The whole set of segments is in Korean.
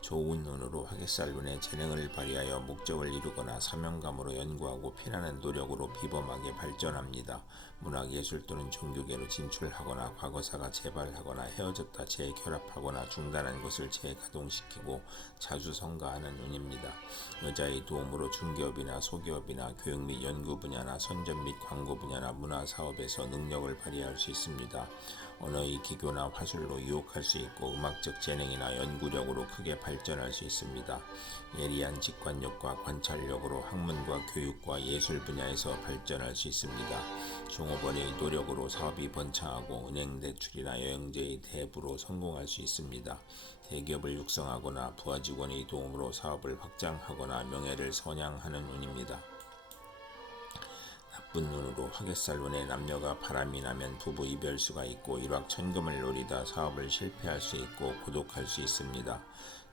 좋은 눈으로 하객살눈의 재능을 발휘하여 목적을 이루거나 사명감으로 연구하고 피나는 노력으로 비범하게 발전합니다. 문학예술 또는 종교계로 진출하거나 과거사가 재발하거나 헤어졌다 재결합하거나 중단한 것을 재가동시키고 자주 성가하는 운입니다. 여자의 도움으로 중개업이나 소기업이나 교육 및 연구 분야나 선전 및 광고 분야나 문화 사업에서 능력을 발휘할 수 있습니다. 언어의 기교나 화술로 유혹할 수 있고 음악적 재능이나 연구력으로 크게 발전할 수 있습니다. 예리한 직관력과 관찰력으로 학문과 교육과 예술 분야에서 발전할 수 있습니다. 종업원의 노력으로 사업이 번창하고 은행 대출이나 여행제의 대부로 성공할 수 있습니다. 대기업을 육성하거나 부하 직원의 도움으로 사업을 확장하거나 명예를 선양하는 운입니다. 나쁜 눈으로 하객살론의 남녀가 바람이 나면 부부 이별수가 있고 일확천금을 노리다 사업을 실패할 수 있고 고독할 수 있습니다.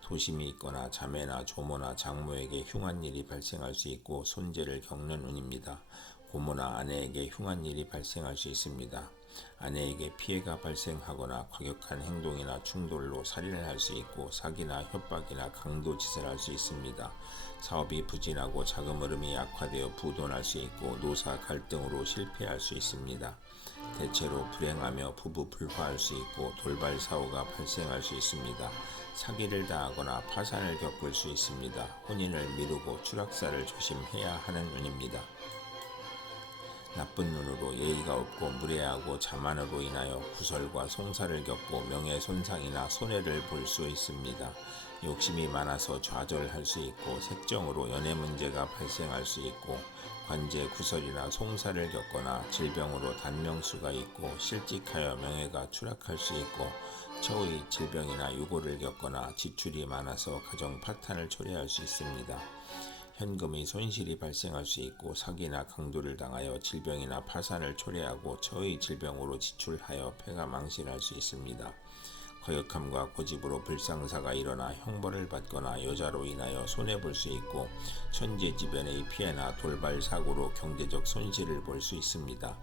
도심이 있거나 자매나 조모나 장모에게 흉한 일이 발생할 수 있고 손재를 겪는 운입니다. 고모나 아내에게 흉한 일이 발생할 수 있습니다. 아내에게 피해가 발생하거나 과격한 행동이나 충돌로 살인을 할 수 있고 사기나 협박이나 강도 짓을 할 수 있습니다. 사업이 부진하고 자금 흐름이 약화되어 부도날 수 있고 노사 갈등으로 실패할 수 있습니다. 대체로 불행하며 부부 불화할 수 있고 돌발 사고가 발생할 수 있습니다. 사기를 당하거나 파산을 겪을 수 있습니다. 혼인을 미루고 추락사를 조심해야 하는 운입니다. 나쁜 눈으로 예의가 없고 무례하고 자만으로 인하여 구설과 송사를 겪고 명예 손상이나 손해를 볼 수 있습니다. 욕심이 많아서 좌절할 수 있고 색정으로 연애 문제가 발생할 수 있고 관제 구설이나 송사를 겪거나 질병으로 단명수가 있고 실직하여 명예가 추락할 수 있고 처의 질병이나 유고를 겪거나 지출이 많아서 가정 파탄을 초래할 수 있습니다. 현금의 손실이 발생할 수 있고 사기나 강도를 당하여 질병이나 파산을 초래하고 처의 질병으로 지출하여 폐가 망신할 수 있습니다. 거역함과 고집으로 불상사가 일어나 형벌을 받거나 여자로 인하여 손해볼 수 있고 천재지변의 피해나 돌발 사고로 경제적 손실을 볼 수 있습니다.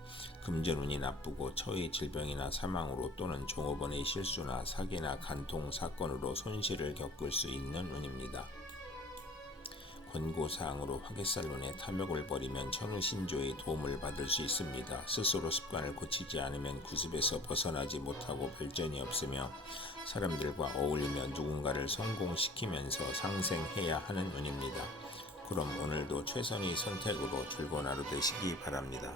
금전운이 나쁘고 처의 질병이나 사망으로 또는 종업원의 실수나 사기나 간통 사건으로 손실을 겪을 수 있는 운입니다. 권고사항으로 화개살론에 탐욕을 버리면 천우신조의 도움을 받을 수 있습니다. 스스로 습관을 고치지 않으면 구습에서 벗어나지 못하고 발전이 없으며 사람들과 어울리며 누군가를 성공시키면서 상생해야 하는 운입니다. 그럼 오늘도 최선의 선택으로 즐거운 하루 되시기 바랍니다.